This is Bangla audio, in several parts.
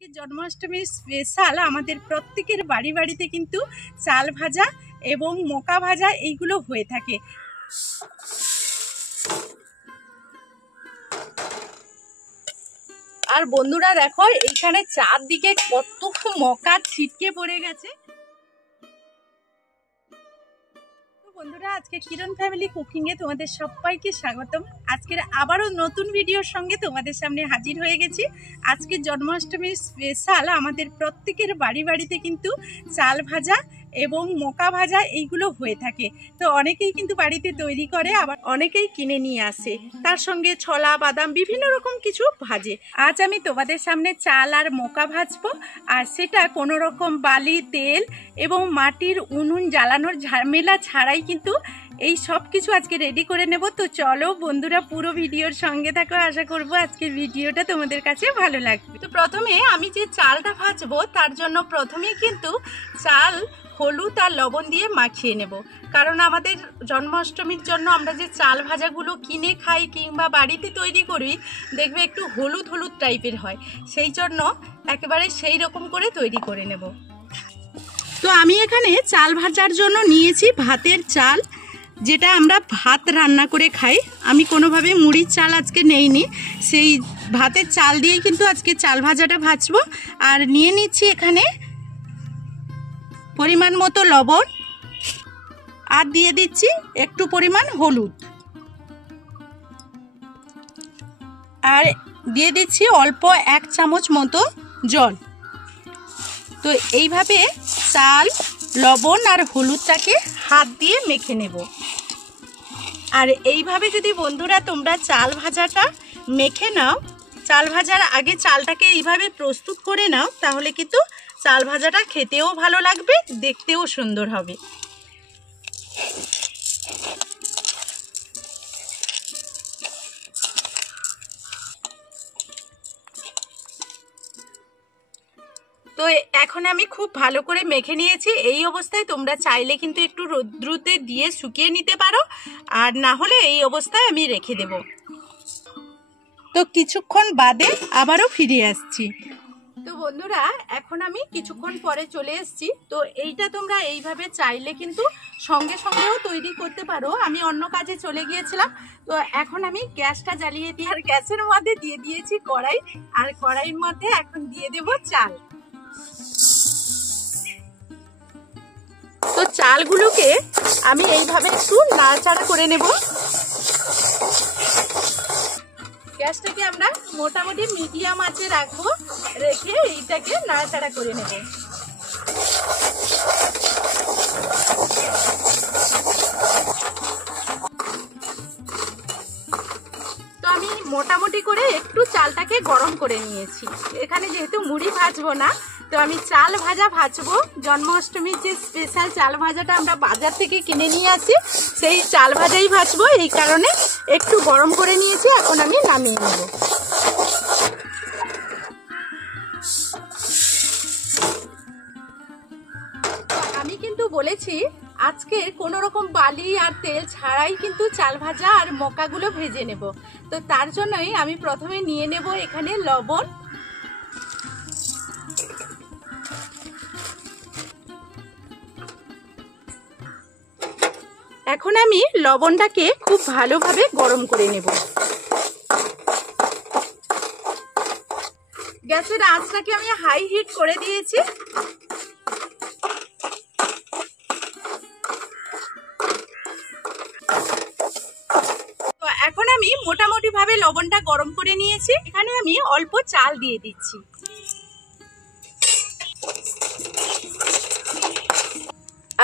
জন্মাষ্টমীর স্পেশাল আমাদের প্রত্যেকের বাড়ি বাড়িতে কিন্তু চাল ভাজা এবং মকা ভাজা এইগুলো হয়ে থাকে। আর বন্ধুরা দেখো এইখানে চারদিকে কত মকা ছিটকে পড়ে গেছে। বন্ধুরা আজকে কিরণ ফ্যামিলি কুকিংয়ে তোমাদের সবাইকে স্বাগতম। আজকের আবারও নতুন ভিডিওর সঙ্গে তোমাদের সামনে হাজির হয়ে গেছি। আজকে জন্মাষ্টমীর স্পেশাল আমাদের প্রত্যেকের বাড়ি বাড়িতে কিন্তু চাল ভাজা এবং মকা ভাজা এইগুলো হয়ে থাকে। তো অনেকেই কিন্তু বাড়িতে তৈরি করে, আবার অনেকেই কিনে নিয়ে আসে, তার সঙ্গে ছোলা বাদাম বিভিন্ন রকম কিছু ভাজে। আজ আমি তোমাদের সামনে চাল আর মকা ভাজবো, আর সেটা কোনো রকম বালি তেল এবং মাটির উনুন জ্বালানোর ঝামেলা ছাড়াই কিন্তু এই সব কিছু আজকে রেডি করে নেব। তো চলো বন্ধুরা পুরো ভিডিওর সঙ্গে থাকো, আশা করবো আজকের ভিডিওটা তোমাদের কাছে ভালো লাগবে। তো প্রথমে আমি যে চালটা ভাজবো তার জন্য প্রথমেই কিন্তু চাল হলুদ আর লবণ দিয়ে মাখিয়ে নেব, কারণ আমাদের জন্মাষ্টমীর জন্য আমরা যে চাল ভাজাগুলো কিনে খাই কিংবা বাড়িতে তৈরি করি দেখবে একটু হলুদ হলুদ টাইপের হয়, সেই জন্য একেবারে সেই রকম করে তৈরি করে নেব। তো আমি এখানে চাল ভাজার জন্য নিয়েছি ভাতের চাল, যেটা আমরা ভাত রান্না করে খাই। আমি কোনোভাবে মুড়ির চাল আজকে নেইনি, সেই ভাতের চাল দিয়েই কিন্তু আজকে চাল ভাজাটা ভাজবো। আর নিয়ে নিচ্ছি এখানে পরিমাণ মতো লবণ, আর দিয়ে দিচ্ছি একটু পরিমাণ হলুদ, আর দিয়ে দিচ্ছি অল্প 1 চামচ মতো জল। তো এইভাবে চাল লবণ আর হলুদটাকে হাত দিয়ে মেখে নেব। আর এইভাবে যদি বন্ধুরা তোমরা চাল ভাজাটা মেখে নাও, চাল ভাজার আগে চালটাকে এইভাবে প্রস্তুত করে নাও, তাহলে কিন্তু চাল ভাজাটা খেতেও ভালো লাগবে, দেখতেও সুন্দর হবে। তো এখন আমি খুব ভালো করে মেখে নিয়েছি। এই অবস্থায় তোমরা চাইলে কিন্তু একটু রোদ্রুতে দিয়ে শুকিয়ে নিতে পারো, আর না হলে এই অবস্থায় আমি রেখে দেব। তো কিছুক্ষণ বাদে আবারও ফিরে আসছি। তো বন্ধুরা এখন আমি কিছুক্ষণ পরে চলে এসেছি। তো এইটা তোমরা এইভাবে চাইলে কিন্তু সঙ্গে সঙ্গেও তৈরি করতে পারো। আমি অন্য কাজে চলে গিয়েছিলাম, তো এখন আমি গ্যাসটা জ্বালিয়ে দিয়ে আর গ্যাসের মধ্যে দিয়ে দিয়েছি কড়াই, আর কড়াইয়ের মধ্যে এখন দিয়ে দেব চাল। তো চালগুলোকে আমি এইভাবে একটু নাড়াচাড়া করে নেব। গ্যাসটাকে আমরা মোটামুটি মিডিয়াম আঁচে রাখবো, রেখে এইটাকে নাড়াচাড়া করে নেব। তো আমি মোটামুটি করে একটু চালটাকে গরম করে নিয়েছি। এখানে যেহেতু মুড়ি ভাজবো না, তো আমি চাল ভাজা ভাজবো। জন্মাষ্টমীর যে স্পেশাল চাল ভাজাটা আমরা বাজার থেকে কিনে নিয়ে আসি, সেই চাল ভাজাই ভাজবো, এই কারণে একটু গরম করে নিয়েছি। এখন আমি নামিয়ে নেব। আমি কিন্তু বলেছি আজকে কোনো রকম বালি আর তেল ছাড়াই কিন্তু চাল ভাজা আর মকাগুলো ভেজে নেব। তো তার জন্যই আমি প্রথমে নিয়ে নেব এখানে লবণ, এখন আমি লবণটাকে খুব ভালোভাবে গরম করে নেব। গ্যাসের আঁচটাকে আমি হাই হিট করে দিয়েছি। তো এখন আমি মোটামুটি ভাবে লবণটা গরম করে নিয়েছি। এখানে আমি অল্প চাল দিয়ে দিচ্ছি।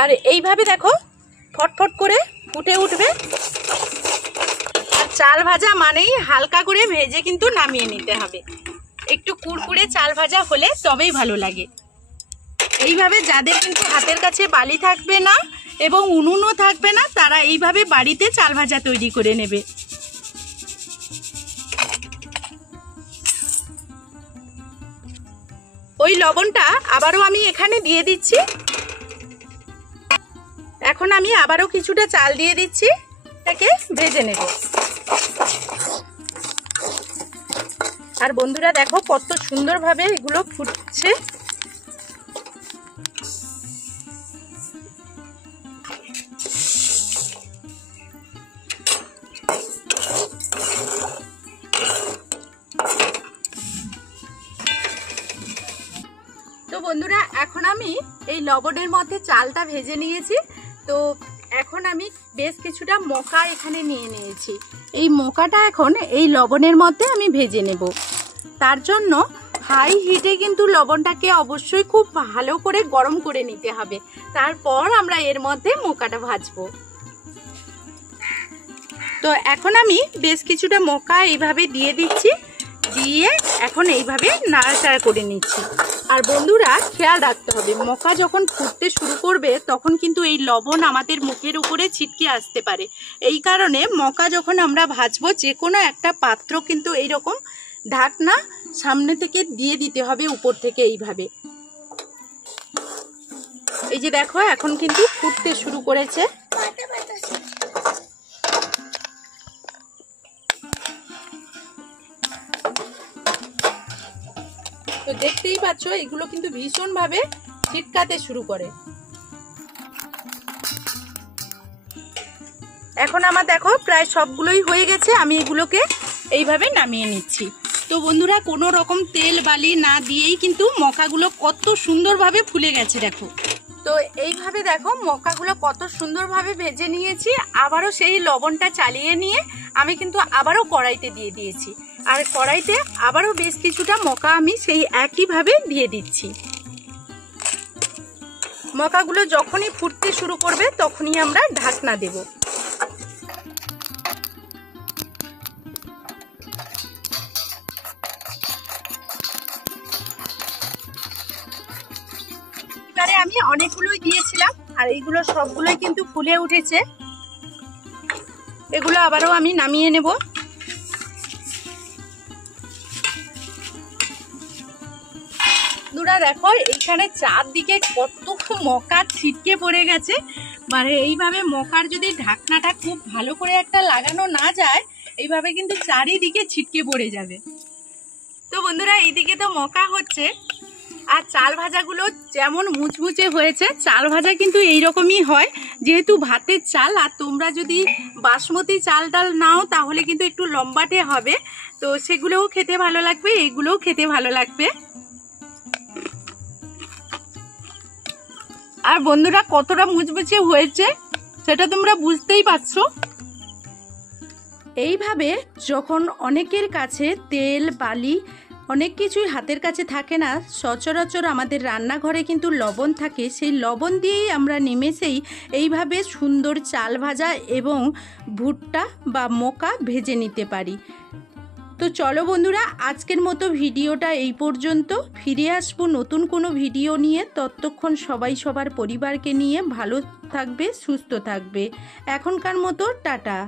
আর এইভাবে দেখো ফটফট করে ফুটে উঠবে। আর চাল ভাজা মানেই হালকা করে ভেজে কিন্তু নামিয়ে নিতে হবে। একটু কুড়কুড়ে চাল ভাজা হলে তবেই ভালো লাগে। এইভাবে যাদের কিন্তু হাতের কাছে বালি থাকবে না এবং উনুনও থাকবে না, তারা এইভাবে বাড়িতে চাল ভাজা তৈরি করে নেবে। ওই লবণটা আবারও আমি এখানে দিয়ে দিচ্ছি। এখন আমি আবারও কিছুটা চাল দিয়ে দিচ্ছি, এটাকে ভেজে নেব। আর বন্ধুরা দেখো কত সুন্দরভাবে এগুলো ফুটছে। তো বন্ধুরা এখন আমি এই লবণের মধ্যে চালটা ভেজে নিয়েছি। তো এখন আমি বেশ কিছুটা মকা এখানে নিয়ে নিয়েছি। এই মকাটা এখন এই লবণের মধ্যে আমি ভেজে নেব। তার জন্য হাই হিটে কিন্তু লবণটাকে অবশ্যই খুব ভালো করে গরম করে নিতে হবে, তারপর আমরা এর মধ্যে মকাটা ভাজবো। তো এখন আমি বেশ কিছুটা মকা এইভাবে দিয়ে দিচ্ছি, দিয়ে এখন এইভাবে নাড়াচাড়া করে নিচ্ছি। আর বন্ধুরা খেয়াল রাখতে হবে, মকা যখন ফুটতে শুরু করবে তখন কিন্তু এই লবণ আমাদের মুখের উপরে ছিটকে আসতে পারে। এই কারণে মকা যখন আমরা ভাজবো যে কোনো একটা পাত্র কিন্তু এইরকম ঢাকনা সামনে থেকে দিয়ে দিতে হবে, উপর থেকে এইভাবে। এই যে দেখো এখন কিন্তু ফুটতে শুরু করেছে। তো দেখতেই পাচ্ছ এগুলো কিন্তু ভীষণ ভাবে ছিটকাতে শুরু করে। এখন আমার দেখো প্রায় সবগুলোই হয়ে গেছে, আমি এগুলোকে এইভাবে নামিয়ে নিচ্ছি। তো বন্ধুরা কোনো রকম তেল বালি না দিয়েই কিন্তু মকাগুলো কত সুন্দরভাবে ফুলে গেছে দেখো। তো এইভাবে দেখো মকাগুলো কত সুন্দরভাবে ভেজে নিয়েছি। আবারও সেই লবণটা চালিয়ে নিয়ে আমি কিন্তু আবারও কড়াইতে দিয়ে দিয়েছি। আর কড়াইতে আবারও বেশ কিছুটা মকা আমি সেই একইভাবে দিয়ে দিচ্ছি। মকাগুলো যখনই ফুটতে শুরু করবে তখনই আমরা ঢাকনা দেব। এবারে আমি অনেকগুলোই দিয়েছিলাম আর এইগুলো সবগুলোই কিন্তু ফুলে উঠেছে। এগুলো আবারও আমি নামিয়ে নেব। বন্ধুরা দেখো এইখানে চারদিকে কত মকা ছিটকে পড়ে গেছে। মানে এইভাবে মকার যদি ঢাকনাটা খুব ভালো করে একটা লাগানো না যায়, এইভাবে কিন্তু চারিদিকে ছিটকে পড়ে যাবে। তো বন্ধুরা এইদিকে তো মকা হচ্ছে, আর চাল ভাজাগুলো যেমন মুচমুচে হয়েছে, চাল ভাজা কিন্তু এইরকমই হয় যেহেতু ভাতের চাল। আর তোমরা যদি বাসমতি চাল ডাল নাও তাহলে কিন্তু একটু লম্বাটে হবে, তো সেগুলোও খেতে ভালো লাগবে, এগুলোও খেতে ভালো লাগবে। আর বন্ধুরা কতটা মুচমুচে হয়েছে সেটা তোমরা বুঝতেই পারছো। এইভাবে যখন অনেকের কাছে তেল বালি অনেক কিছুই হাতের কাছে থাকে না, সচরাচর আমাদের রান্নাঘরে কিন্তু লবণ থাকে, সেই লবণ দিয়েই আমরা নিমেষেই এইভাবে সুন্দর চাল ভাজা এবং ভুট্টা বা মকা ভেজে নিতে পারি। তো চলো বন্ধুরা আজকের মতো ভিডিওটা এই পর্যন্ত। ফিরে আসবো নতুন কোনো ভিডিও নিয়ে। ততক্ষণ সবাই সবার পরিবারকে নিয়ে ভালো থাকবে, সুস্থ থাকবে। এখনকার মতো টাটা।